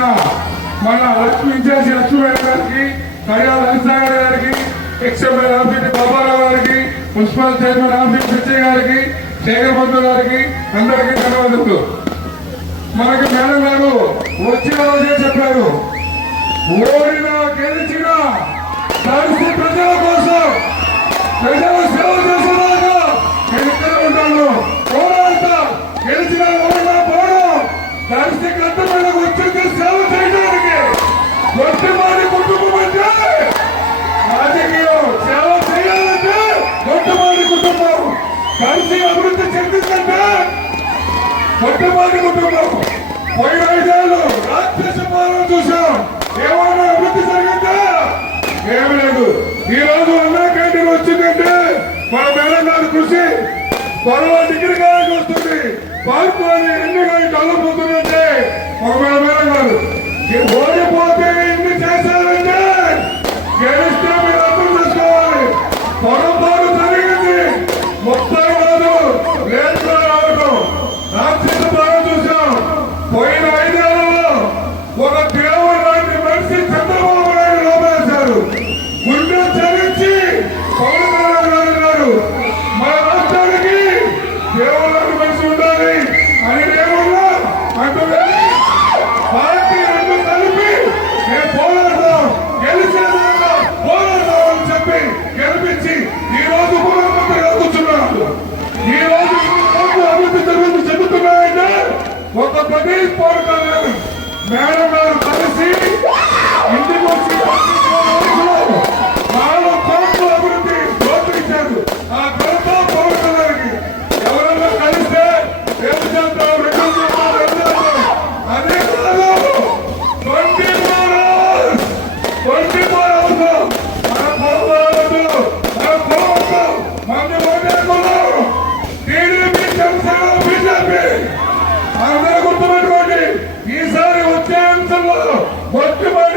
ఇచ్చిన మన ఇన్ఛార్జి లక్ష్మీనారాయణ గారికి, కడియాల లలితారాయణ గారికి, ఎక్స్ఎంఎల్ ఆఫీస్ బాబారావు గారికి, మున్సిపల్ చైర్మన్ ఆఫీస్ పిచ్చయ్య గారికి, శేఖర్ పంతులు గారికి అందరికీ ధన్యవాదాలు. మనకి మేడం గారు వచ్చిన రోజే చెప్పారు, ఓడినా గెలిచినా కలిసి ప్రజల కోసం ప్రజల సేవ చేసేదాకా నేను ఇక్కడ ఉంటాను. పోరాడతా, గెలిచిన ఓడినా పోవడం కలిసి కట్టమైన వచ్చింది సేవ చేయడానికి. గొట్టమాడి కుటుంబం అంటే రాజకీయం, సేవ చేయాలంటే గొట్టమాడి కుటుంబం, కలిసి అభివృద్ధి చెందిందంటే గొట్టమాడి కుటుంబం. పోయిన 5 ఏళ్ళు రాక్షస పాలన చూసాం, ఏమైనా అభివృద్ధి జరిగిందా? ఏమి లేదు. ఈ రోజు అన్నా క్యాంటీన్ వచ్చిందంటే మన మేడం గారి కృషి. త్వరలో డిగ్రీ కాలేజ్ వస్తుంది, పార్కు అని ఎన్ని కళ్ళపోతుందంటే ఒక మేడం గారు ఓడిపోతే ఎన్ని చేశారంటే గెలిస్తే మీరు అర్థం చేసుకోవాలి. పొరపాటు జరిగింది, మొత్తం కాదు లేట్గా రావడం. రాక్షస పాలన చూసాం. పోయిన 5 ఏళ్లలో ఒక దేవుడు లాంటి మనిషి చంద్రబాబు నాయుడు లోపేశారు. గుండె చరించి పవన్ కళ్యాణ్ గారు మన రాష్ట్రానికి దేవుడు లాంటి మనిషి ఉండాలి అని దేవుళ్ళు అంటున్నారు. పార్టీ రెండు కలిపి మేము పోరాడతాం, గెలిచేదాకా పోరాడతాం అని చెప్పి గెలిపించి ఈ రోజు ముఖ్యమంత్రిగా కూర్చున్నారు. ఈ రోజు అభివృద్ధి జరుగుతూ చెబుతున్నాయంటే ఒక ప్రదేశ్ పవన్ కళ్యాణ్ మేడం గారు కలిసి ఇంటికి వచ్చి 4 కోట్ల అభివృద్ధి ప్రోత్సహించారు. ఆ ఘనత పవన్ కళ్యాణ్కి. ఎవరన్నా కలిస్తే ఏం చేస్తాం, 2 చేస్తాం. అదే కాదు 24 hours మన పోరాడదు, మన పోరాడదు, మంది ఓటేసుకున్నాం. టీడీపీ, జనసేన, బీజేపీ అందరూ గుర్తుపెట్టుకోండి. ఈసారి వచ్చే అంశంలో మొట్టమొదటి